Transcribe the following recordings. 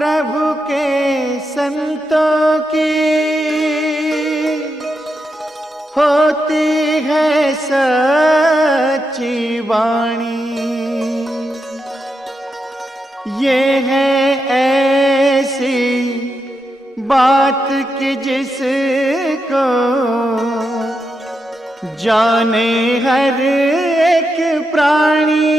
प्रभु के संतों की होती है सच्ची वाणी। ये है ऐसी बात कि जिसको जाने हर एक प्राणी।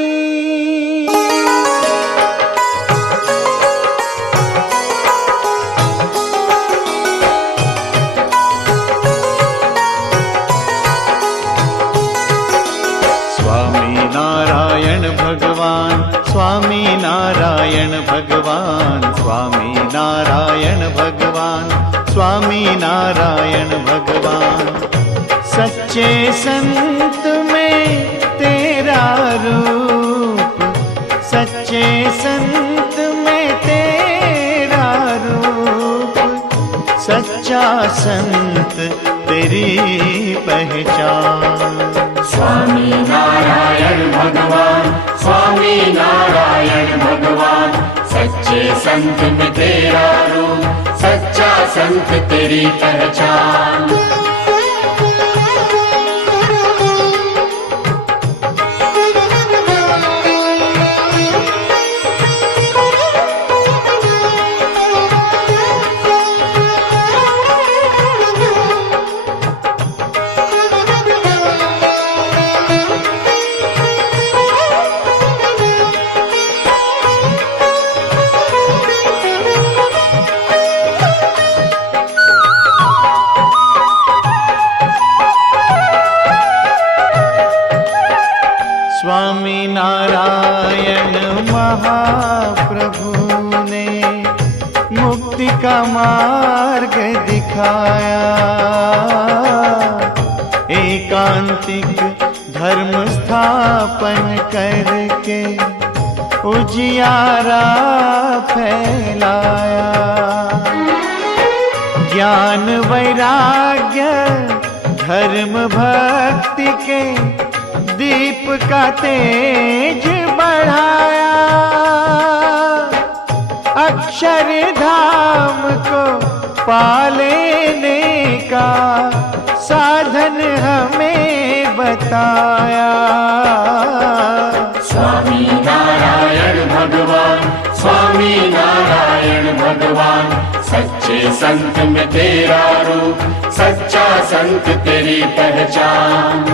स्वामी नारायण भगवान, स्वामी नारायण भगवान, स्वामी नारायण भगवान, स्वामी नारायण भगवान। सच्चे संत में तेरा रूप, सच्चे संत में तेरा रूप, सच्चा संत तेरी पहचान। स्वामी नारायण भगवान, स्वामी नारायण भगवान, सच्चे संत में तेरा रूप, सच्चा संत तेरी पहचान। स्वामी नारायण महाप्रभु ने मुक्ति का मार्ग दिखाया। एकांतिक धर्म स्थापन करके उजियारा फैलाया। ज्ञान वैराग्य धर्म भक्ति के दीप का तेज बढ़ाया। अक्षरधाम को पा लेने का साधन हमें बताया। स्वामी नारायण भगवान, स्वामी नारायण भगवान, सच्चे संत में तेरा रूप, सच्चा संत तेरी पहचान।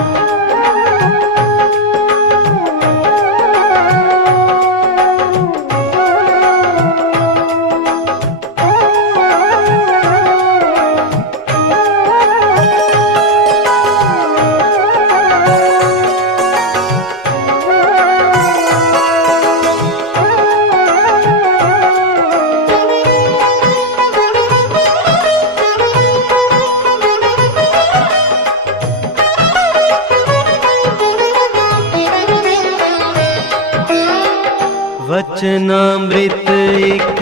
वचनामृत एक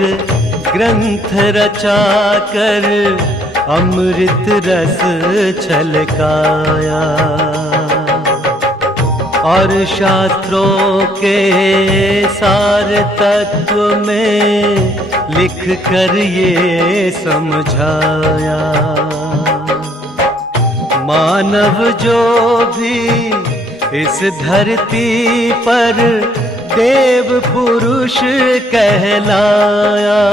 ग्रंथ रचा कर अमृत रस छलकाया। और शास्त्रों के सार तत्व में लिख कर ये समझाया। मानव जो भी इस धरती पर देव पुरुष कहलाया,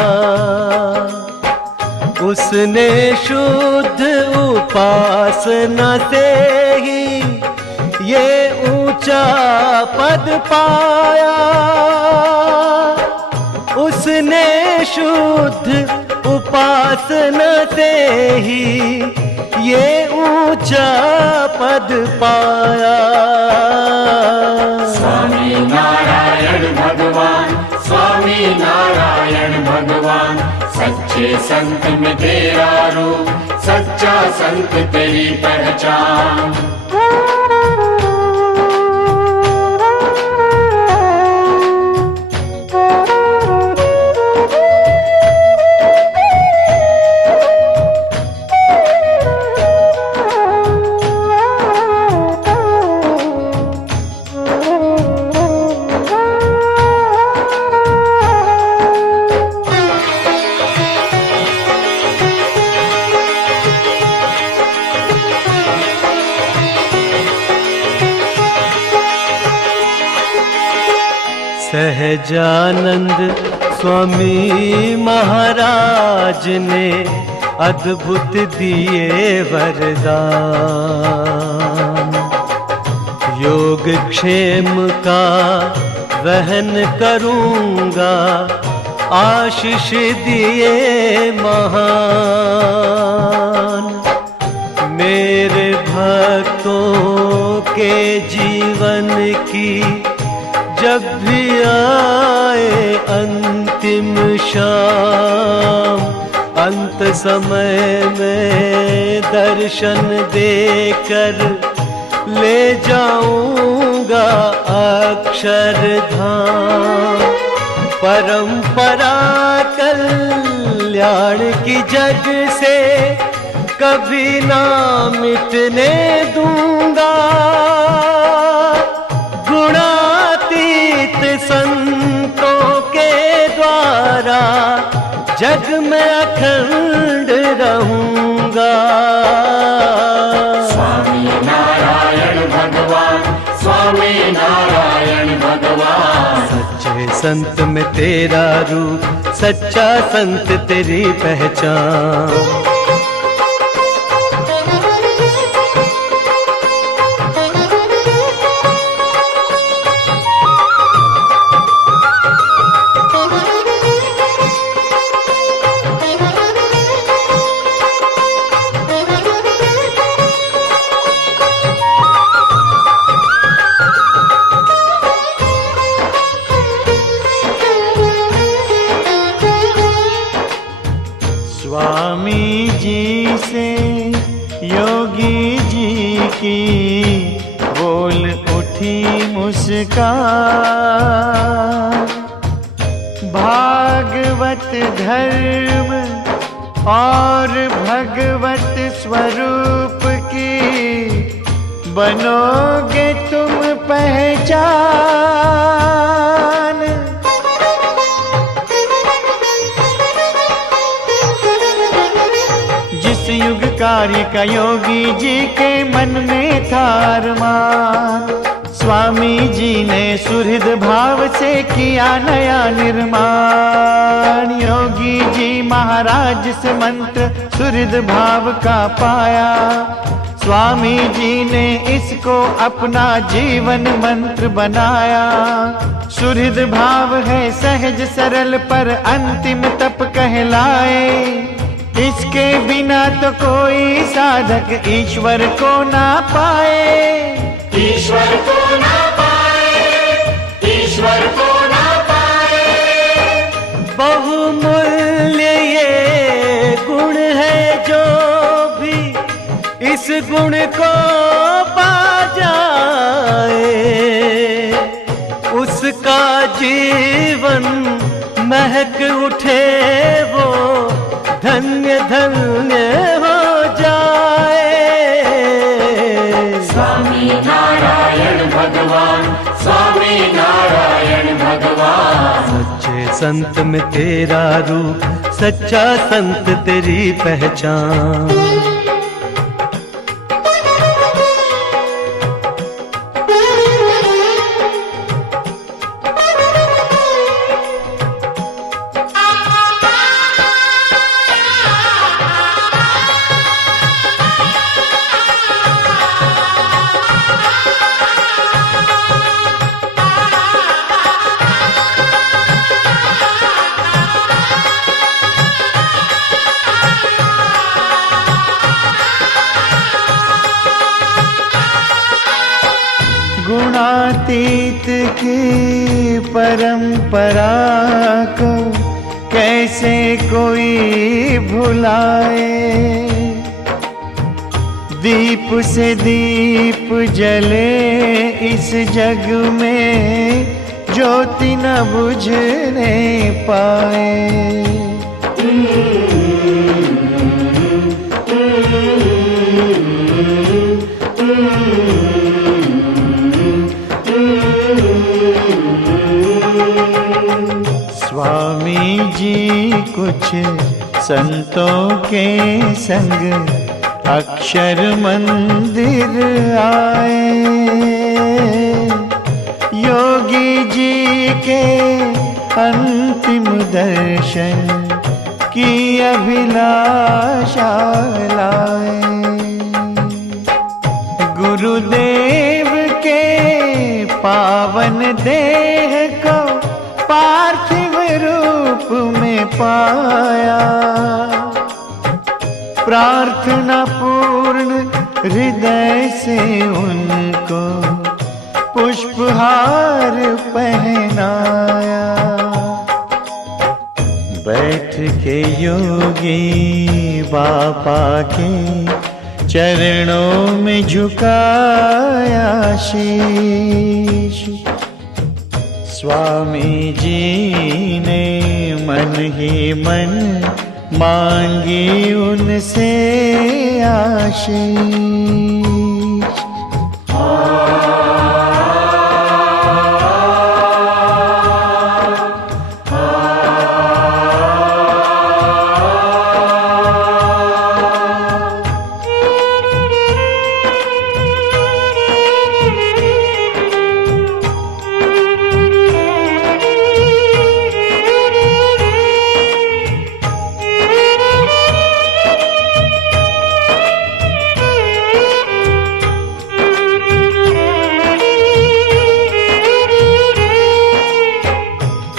उसने शुद्ध उपासना से ही ये ऊंचा पद पाया। उसने शुद्ध उपासना से ही ये ऊंचा पद पाया। स्वामी नारायण भगवान, स्वामी नारायण भगवान, सच्चे संत में तेरा रूप, सच्चा संत तेरी पहचान। सहजानंद स्वामी महाराज ने अद्भुत दिए वरदान। योग क्षेम का वहन करूँगा, आशीष दिए महान। मेरे भक्तों के जीवन की जब भी आए अंतिम शाम, अंत समय में दर्शन देकर ले जाऊंगा अक्षरधाम। परंपरा कल्याण की जग से कभी ना मिटने दूंगा। गुणातीत संतों के द्वारा जग में अखंड रहूंगा। स्वामी नारायण भगवान, स्वामी नारायण भगवान। सच्चे संत में तेरा रूप, सच्चा संत तेरी पहचान। स्वामी जी से योगी जी की बोल उठी मुस्कान। भागवत धर्म और भगवत स्वरूप की बनोगे तुम पहचान। जिस युग कार्य का योगी जी के मन में था अरमान, स्वामी जी ने सुहृद भाव से किया नया निर्माण। योगी जी महाराज से मंत्र सुहृद भाव का पाया, स्वामी जी ने इसको अपना जीवन मंत्र बनाया। सुहृद भाव है सहज सरल पर अंतिम तप कहलाए। इसके बिना तो कोई साधक ईश्वर को ना पाए। ईश्वर को ना पाए, ईश्वर को ना पाए। बहुमूल्य ये गुण है, जो भी इस गुण को पा जाए, उसका जीवन महक उठे, वो धन्य धन्य हो जाए। स्वामी नारायण भगवान, स्वामी नारायण भगवान। सच्चे संत में तेरा रूप, सच्चा संत तेरी पहचान। गुणातीत की परंपरा को कैसे कोई भुलाए। दीप से दीप जले इस जग में, ज्योति न बुझने पाए। स्वामी जी कुछ संतों के संग अक्षर मंदिर आए। योगी जी के अंतिम दर्शन की अभिलाषा लाए। गुरुदेव के पावन देह को पार्थिव रूप में पाया। प्रार्थना पूर्ण हृदय से उनको पुष्पहार पहनाया। बैठ के योगी बाबा के चरणों में झुकाया शीश। स्वामी जी ने मन ही मन मांगी उनसे आशीष।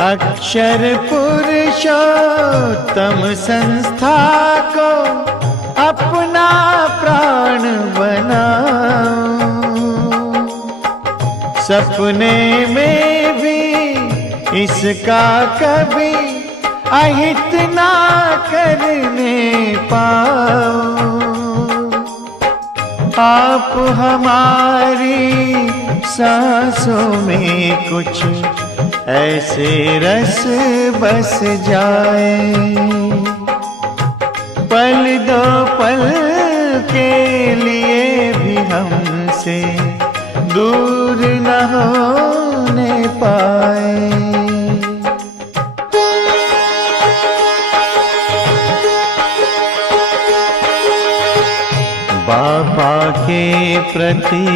अक्षर पुरुषोत्तम संस्था को अपना प्राण बनाऊं। सपने में भी इसका कभी अहित ना करने पाऊं। आप हमारी सांसों में कुछ ऐसे रस बस जाए। पल दो पल के लिए भी हमसे दूर न होने पाए। बाबा के प्रति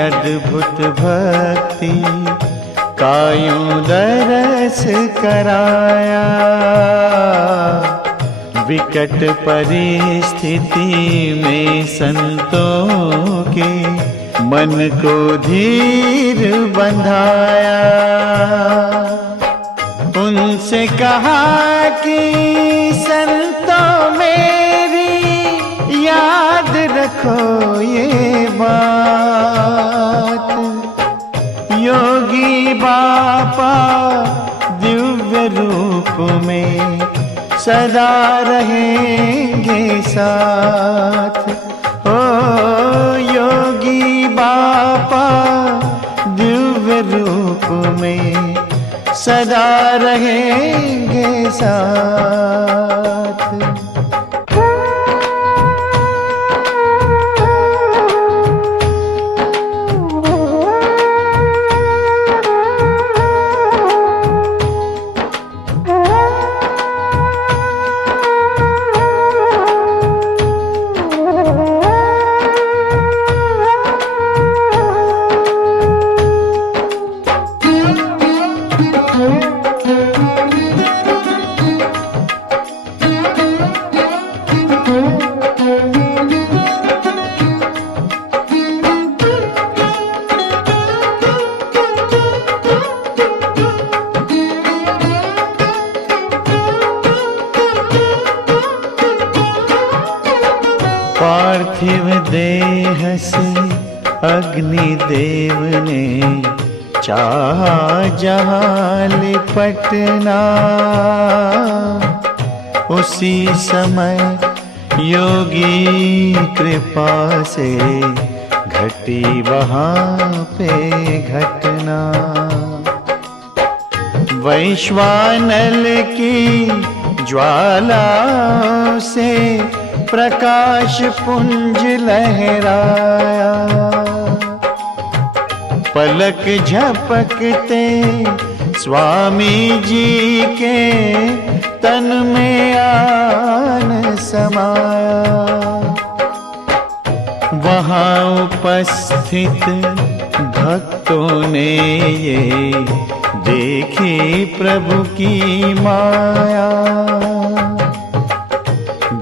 अद्भुत भक्ति कायों दरस कराया। विकट परिस्थिति में संतों के मन को धीर बंधाया। उनसे कहा कि संतों मेरी याद रखो ये बात। योगी बापा दिव्य रूप में सदा रहेंगे साथ। ओ योगी बापा दिव्य रूप में सदा रहेंगे साथ। पार्थिव देह से अग्निदेव ने चाहा जहाँ लिपटना। उसी समय योगी कृपा से घटी वहाँ पे घटना। वैश्वानर की ज्वालाओं से प्रकाश पुंज लहराया। पलक झपकते स्वामी जी के तन में आन समाया। वहाँ उपस्थित भक्तों ने ये देखी प्रभु की माया।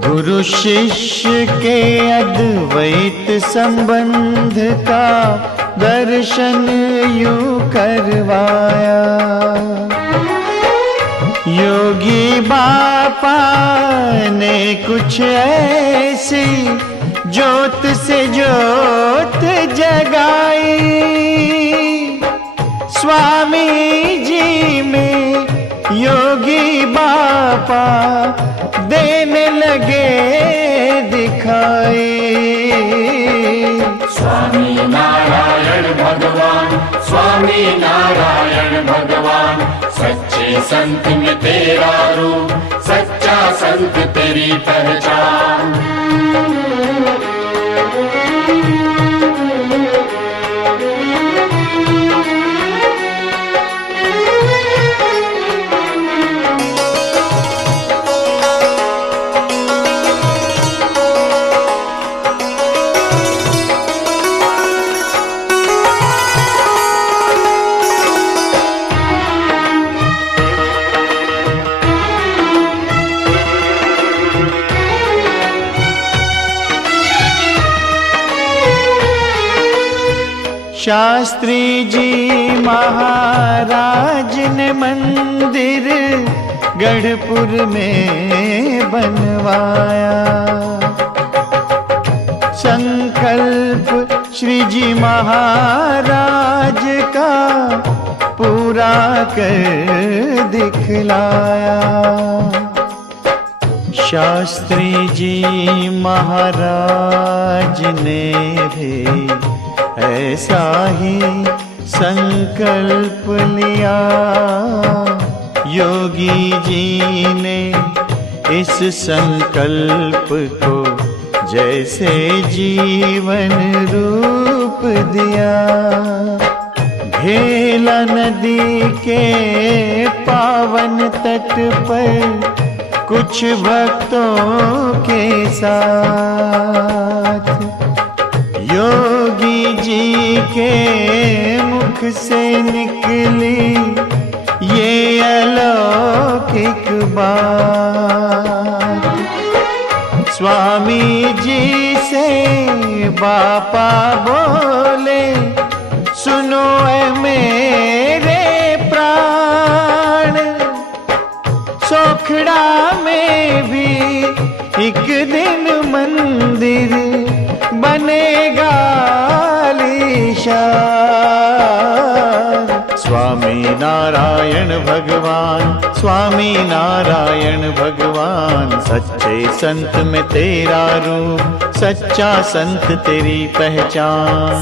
गुरु शिष्य के अद्वैत संबंध का दर्शन यूं करवाया। योगी बापा ने कुछ ऐसी ज्योत से ज्योत जगाई। स्वामी जी में योगी बापा देने लगे दिखाई। स्वामी नारायण भगवान, स्वामी नारायण भगवान, सच्चे संत में तेरा रूप, सच्चा संत तेरी पहचान। शास्त्री जी महाराज ने मंदिर गढ़पुर में बनवाया। संकल्प श्री जी महाराज का पूरा कर दिखलाया। शास्त्री जी महाराज ने भी ऐसा ही संकल्प लिया। योगी जी ने इस संकल्प को जैसे जीवन रूप दिया। भेला नदी के पावन तट पर कुछ भक्तों के साथ योगी जी के मुख से निकली ये अलौकिक बात। स्वामी जी से बापा बोले, सुनो ऐ मेरे प्राण, सोखड़ा में भी एक दिन मंदिर बनेगा आलीशान। स्वामी नारायण भगवान, स्वामी नारायण भगवान, सच्चे संत में तेरा रूप, सच्चा संत तेरी पहचान।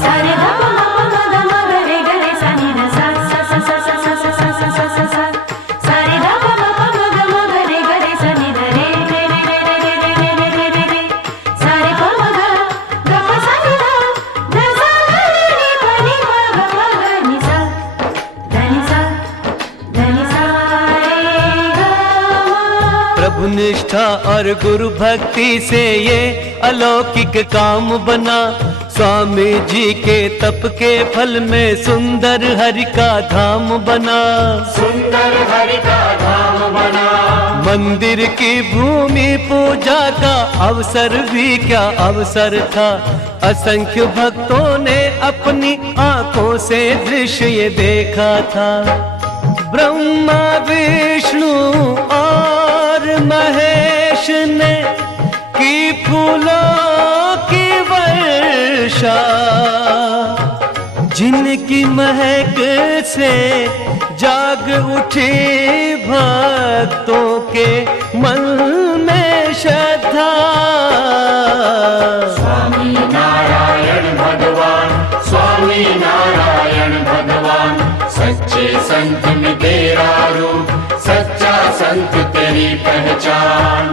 प्रभु निष्ठा और गुरु भक्ति से ये अलौकिक काम बना। स्वामी जी के तप के फल में सुंदर हरि का धाम बना। सुंदर हरि का धाम बना। मंदिर की भूमि पूजा का अवसर भी क्या अवसर था। असंख्य भक्तों ने अपनी आंखों से दृश्य ये देखा था। ब्रह्मा विष्णु और महेश ने की फूलों की वर्षा, जिनकी महक से जाग उठी भक्तों के मन में श्रद्धा। स्वामी नारायण भगवान, स्वामी नारायण भगवान, सच्चे संत में तेरा रूप, सच्चा संत तेरी पहचान।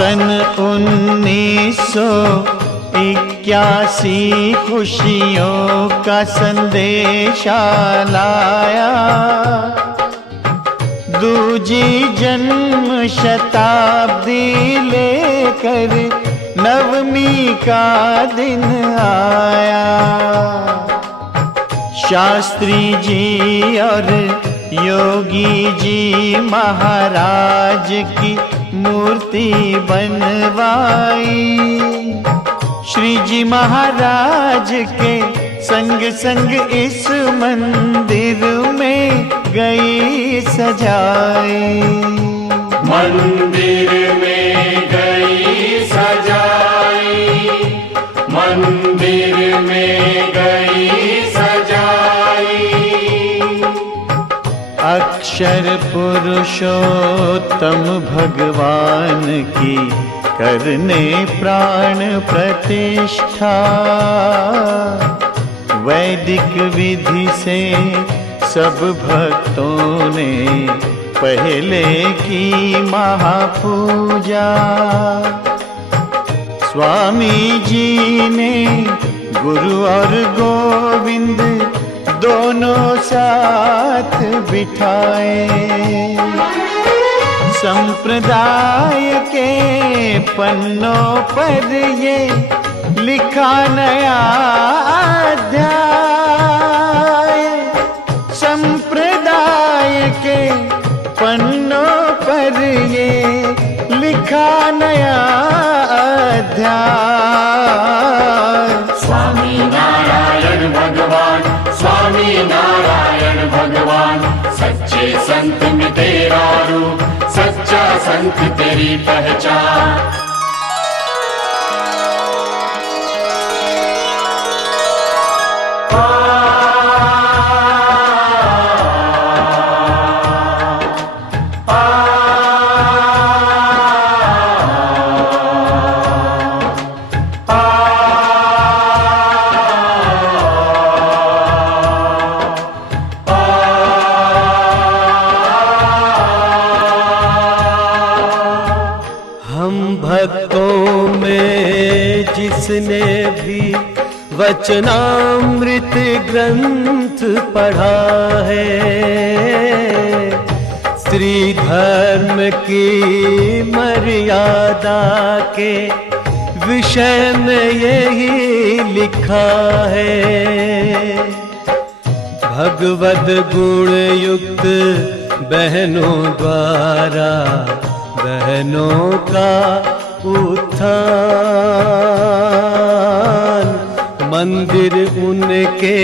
सन 1981 खुशियों का संदेशा लाया, दूजी जन्म शताब्दी लेकर नवमी का दिन आया। शास्त्री जी और योगी जी महाराज की मूर्ति बनवाई, श्री जी महाराज के संग संग इस मंदिर में गई सजाई। मंदिर में गई सजाई, मंदिर में गई सजाई। अक्षर पुरुषोत्तम भगवान की करने प्राण प्रतिष्ठा, वैदिक विधि से सब भक्तों ने पहले की महापूजा। स्वामी जी ने गुरु और गोविंद दोनों साथ बिठाए, संप्रदाय के पन्नों पर ये लिखा नया अध्याय, संप्रदाय के पन्नों पर ये लिखा नया अध्याय। स्वामी नारायण भगवान, स्वामी नारायण भगवान, सच्चे संत में तेरा रूप, सच्चा संत तेरी पहचान। भक्तों में जिसने भी वचनामृत ग्रंथ पढ़ा है, स्त्री धर्म की मर्यादा के विषय में यही लिखा है। भगवद गुण युक्त बहनों द्वारा बहनों का उत्थान, मंदिर उनके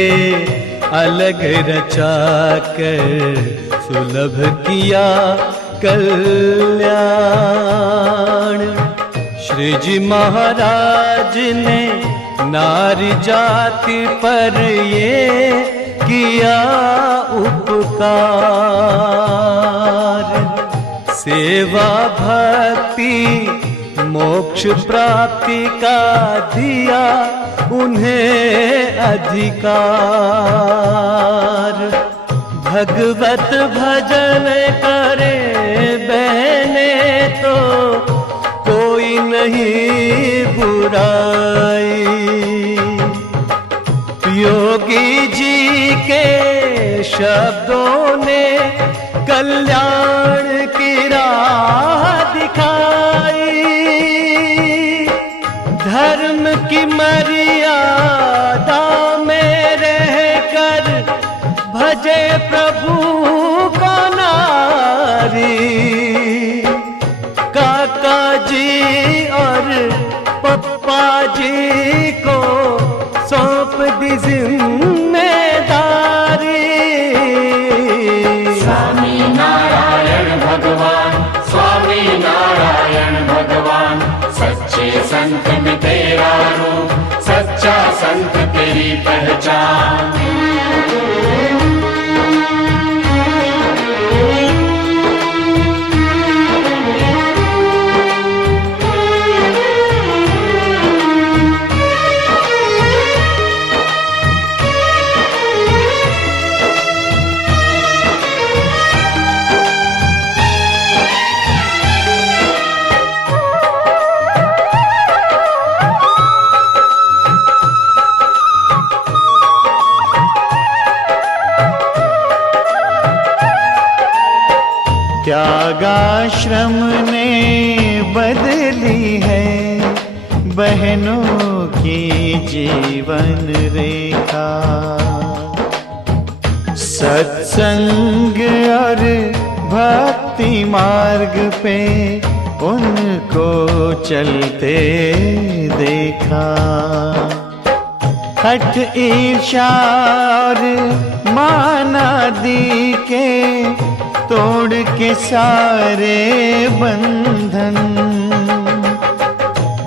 अलग रचा कर सुलभ किया कल्याण। श्री जी महाराज ने नारी जाति पर ये किया उपकार, सेवा भक्ति मोक्ष प्राप्ति का दिया उन्हें अधिकार। भगवत भजन करे बहने तो कोई नहीं बुराई, योगी जी के शब्दों ने कल्याण की राह दिखाई। धर्म की मर्यादा में रहकर भजे प्रभु को नारी, काका जी और पप्पा जी को सौंप दी जिम्मेदारी। स्वामी नारायण भगवान, स्वामी नारायण भगवान, सच्चे संत में तेरा रूप, सच्चा संत तेरी पहचान। त्यागाश्रम ने बदली है बहनों की जीवन रेखा। सत्संग और भक्ति मार्ग पे उनको चलते देखा। हठ ईर्ष्या और मानादि के तोड़ के सारे बंधन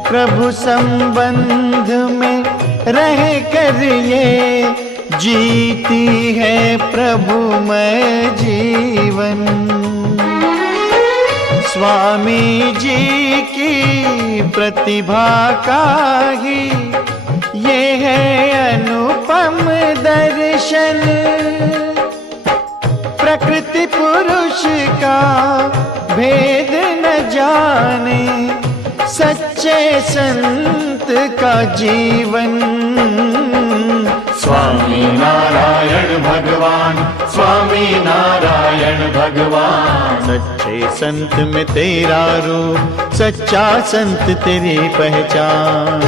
प्रभु संबंध में रह कर ये जीती है प्रभुमय जीवन। स्वामी जी की प्रतिभा का ही ये है अनुपम दर्शन। प्रकृति पुरुष का भेद न जाने सच्चे संत का जीवन। स्वामी नारायण भगवान, स्वामी नारायण भगवान। सच्चे संत में तेरा रूप, सच्चा संत तेरी पहचान।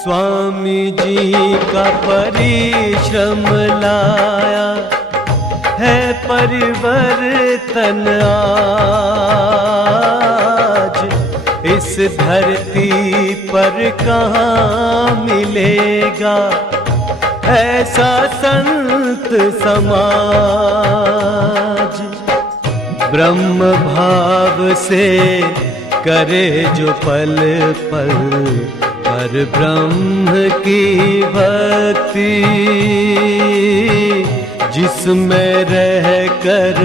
स्वामी जी का परिश्रम लाया है परिवर्तन आज। इस धरती पर कहाँ मिलेगा ऐसा संत समाज। ब्रह्म भाव से करे जो पल पल पर ब्रह्म की भक्ति, जिसमें रह कर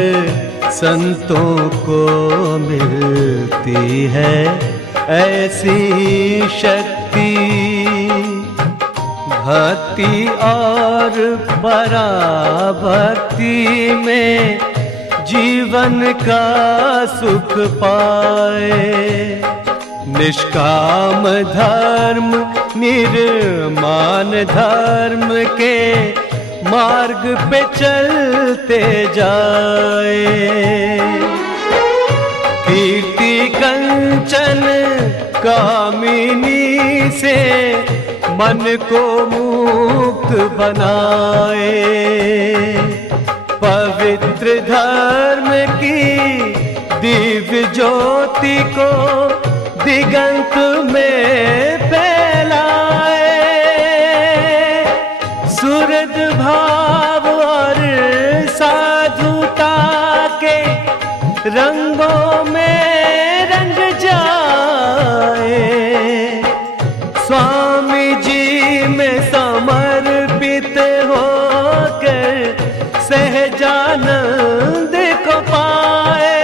संतों को मिलती है ऐसी शक्ति। भक्ति और पराभक्ति में जीवन का सुख पाए। निष्काम धर्म निर्माण धर्म के मार्ग पे चलते जाए। कीर्ति कंचन कामिनी से मन को मुक्त बनाए। पवित्र धर्म की दिव्य ज्योति को दिगंत में फैलाए। सुहृद भाव और साधुता के रंगों में रंग जाए। स्वामी जी में समर्पित होकर सहजानंद को पाए।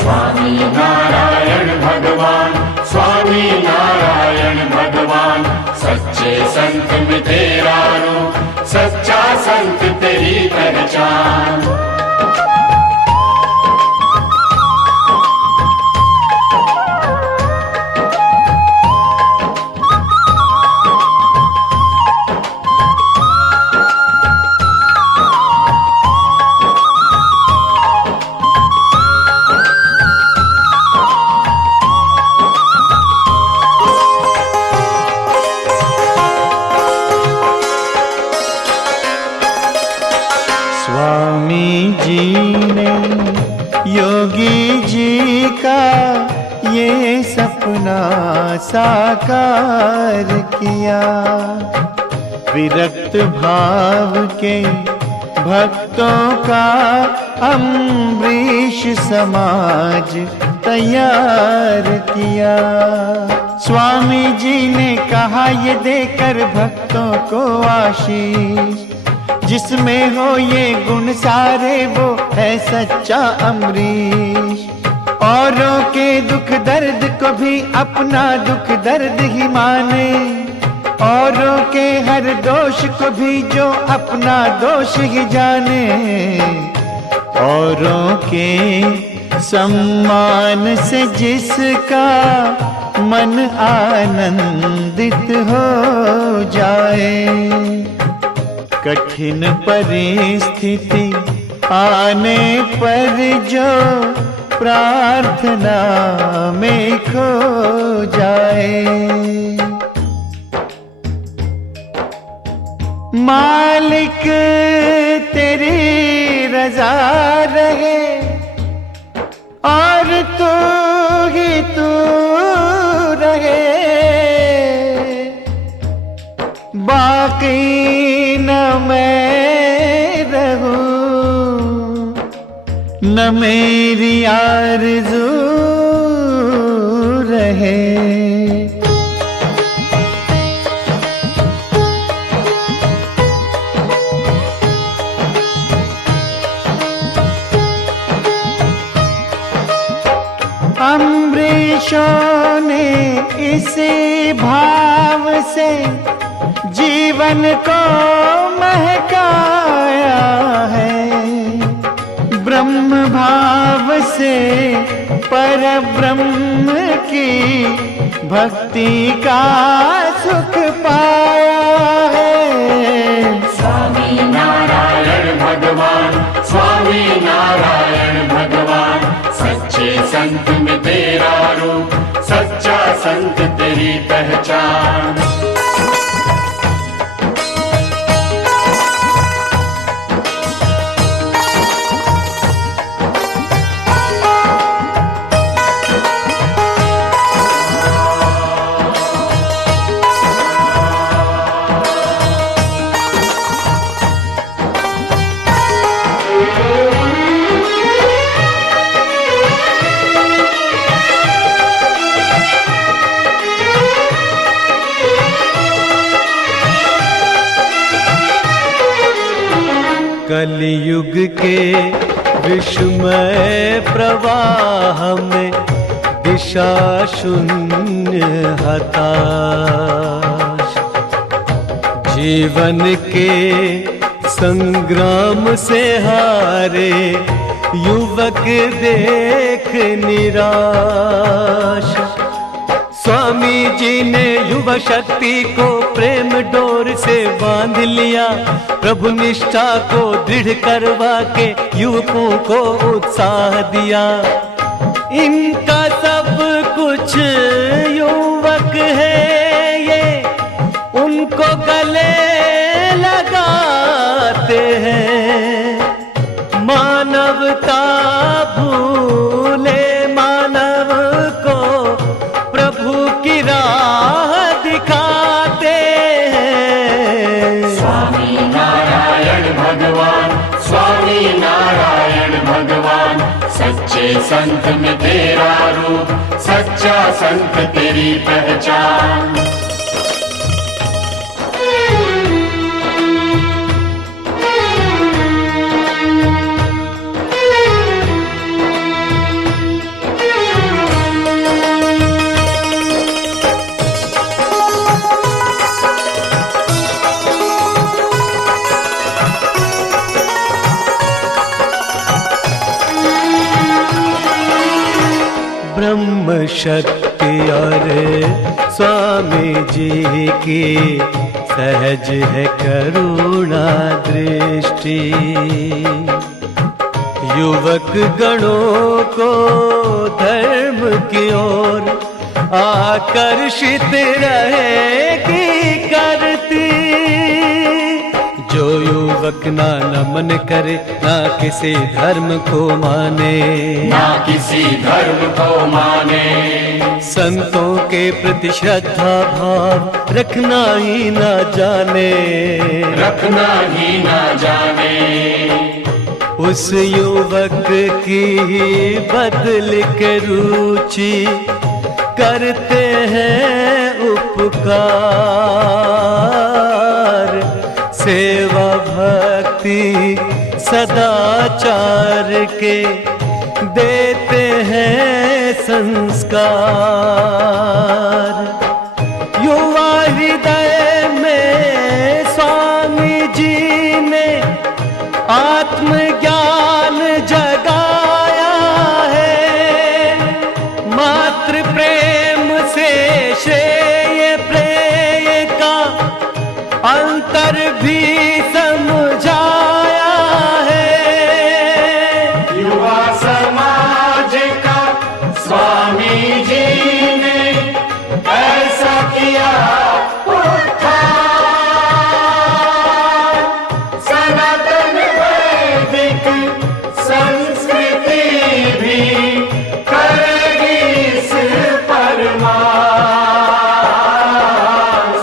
स्वामी नारायण भगवान, स्वामी नारायण भगवान। सच्चे संत में तेरा रूप, सच्चा संत तेरी पहचान। स्वामी जी ने योगी जी का ये सपना साकार किया। विरक्त भाव के भक्तों का अम्बरीश समाज तैयार किया। स्वामी जी ने कहा ये देकर भक्तों को आशीष, जिसमें हो ये गुण सारे वो है सच्चा अमरीश। औरों के दुख दर्द को भी अपना दुख दर्द ही माने, औरों के हर दोष को भी जो अपना दोष ही जाने, औरों के सम्मान से जिसका मन आनंदित हो जाए। कठिन परिस्थिति आने पर जो प्रार्थना में खो जाए। मालिक तेरी रजा रहे और तू ही तू रहे, बाकी न मैं रहूं न मेरी आरज़ू रहे। अम्बरीशों ने इसी भाव से जीवन को महकाया है, ब्रह्म भाव से पर ब्रह्म की भक्ति का सुख पाया है। स्वामी नारायण भगवान, स्वामी नारायण भगवान, सच्चे संत में तेरा रूप, सच्चा संत तेरी पहचान। कलियुग के विस्मय प्रवाह में दिशा शून्य हताश, जीवन के संग्राम से हारे युवक देख निराश। स्वामी जी ने युवा शक्ति को प्रेम डोर से बांध लिया, प्रभु निष्ठा को दृढ़ करवा के युवकों को उत्साह दिया। इनका सब कुछ युवक है ये, उनको गले लगाते हैं। मानवता भूले मानव को प्रभु की राह दिखाते हैं। स्वामी नारायण भगवान, स्वामी नारायण भगवान, सच्चे संत में तेरा रूप, सच्चा संत तेरी पहचान। ब्रह्म शक्ति और स्वामी जी की सहज है करुणा दृष्टि, युवक गणों को धर्म की ओर आकर्षित रहेगी करती। जो युवक ना नमन करे, ना किसी धर्म को माने, ना किसी धर्म को माने, संतों के प्रति श्रद्धा भाव रखना ही ना जाने, रखना ही ना जाने। उस युवक की बदल के रुचि करते हैं उपकार, सेवा भक्ति भक्ति सदाचार के देते हैं संस्कार। युवा हृदय में स्वामी जी ने आत्मज्ञान जगाया है। मातृ प्रेम से श्रेय प्रेय का अंतर भी समझाया है। युवा समाज का स्वामी जी ने ऐसा किया उत्थान। सनातन वैदिक संस्कृति भी करेगी इस परमान।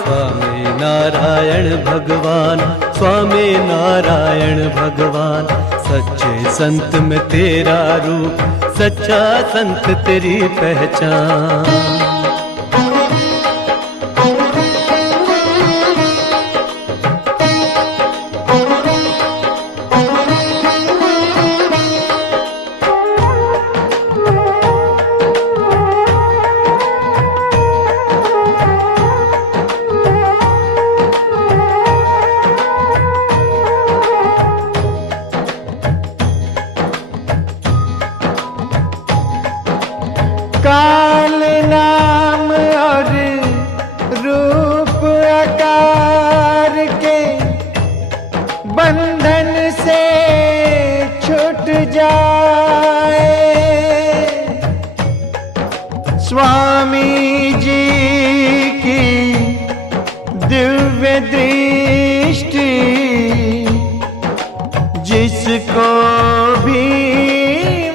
स्वामी नारायण भगवान, स्वामी नारायण भगवान, सच्चे संत में तेरा रूप, सच्चा संत तेरी पहचान। काल नाम और रूप आकार के बंधन से छूट जाए। स्वामी जी की दिव्य दृष्टि जिसको भी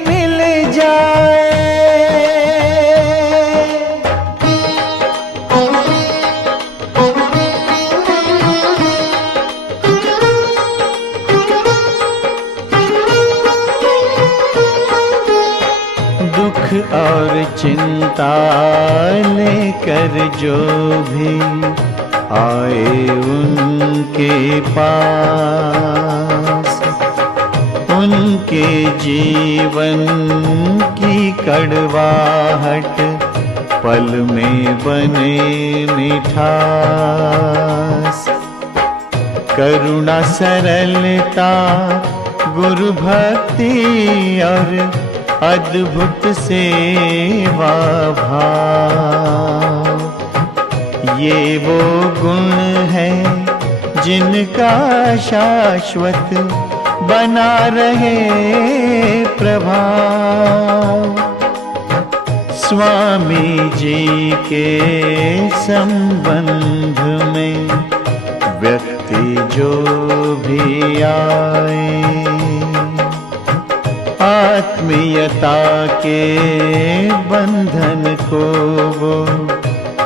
मिल जाए। दुख और चिंता लेकर जो भी आए उनके पास, उनके जीवन की कड़वाहट पल में बने मिठास। करुणा सरलता गुरु भक्ति और अद्भुत सेवा भाव, ये वो गुण है जिनका शाश्वत बना रहे प्रभाव। स्वामी जी के संबंध में व्यक्ति जो भी आए, आत्मीयता के बंधन को वो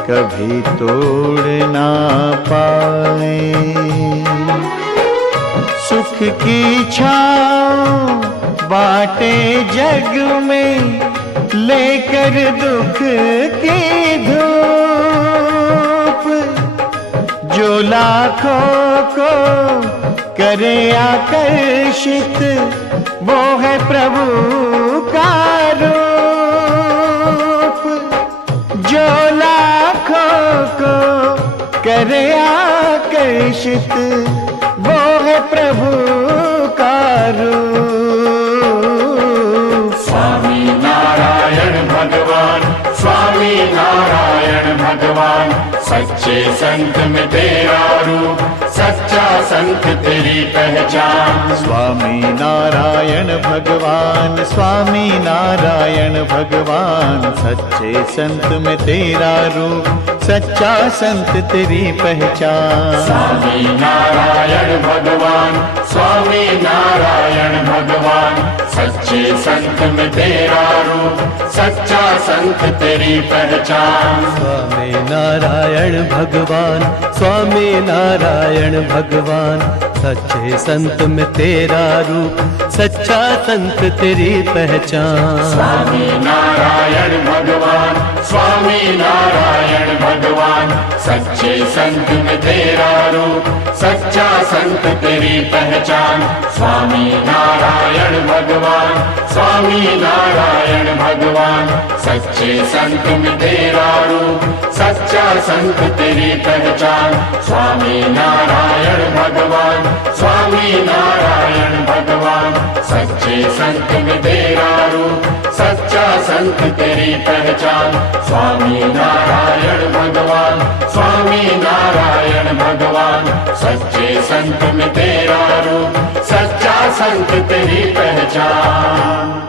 कभी तोड़ ना पाए। सुख की छाँव बाटे जग में, लेकर दुख की धूप, जो लाखों को करे आकर्षित, वो है प्रभु का रूप। जो लाखों को करे आकर्षित, वो है प्रभु का रूप। स्वामी नारायण भगवान, स्वामी नारायण भगवान, सच्चे संत में तेरा रूप, सच्चा संत तेरी पहचान। स्वामी नारायण भगवान, स्वामी नारायण भगवान, सच्चे संत में तेरा रूप, सच्चा संत तेरी पहचान। स्वामी नारायण भगवान, स्वामी नारायण भगवान, सच्चे सच्चे संत में तेरा रूप, सच्चा संत तेरी पहचान। स्वामी नारायण भगवान, स्वामी नारायण भगवान, सच्चे संत में तेरा रूप, सच्चा संत तेरी पहचान। स्वामी नारायण भगवान, स्वामी नारायण भगवान, सच्चे संत में तेरा रूप, सच्चा संत तेरी पहचान। स्वामी नारायण भगवान, स्वामी नारायण भगवान, सच्चे संत में तेरा रूप, सच्चा संत तेरी पहचान। स्वामी नारायण भगवान, स्वामी नारायण भगवान, सच्चे संत में तेरा रूप, सच्चा संत तेरी पहचान। स्वामी नारायण भगवान, स्वामी नारायण भगवान, सच्चे संत में तेरा रूप, सच्चा संत तेरी पहचान।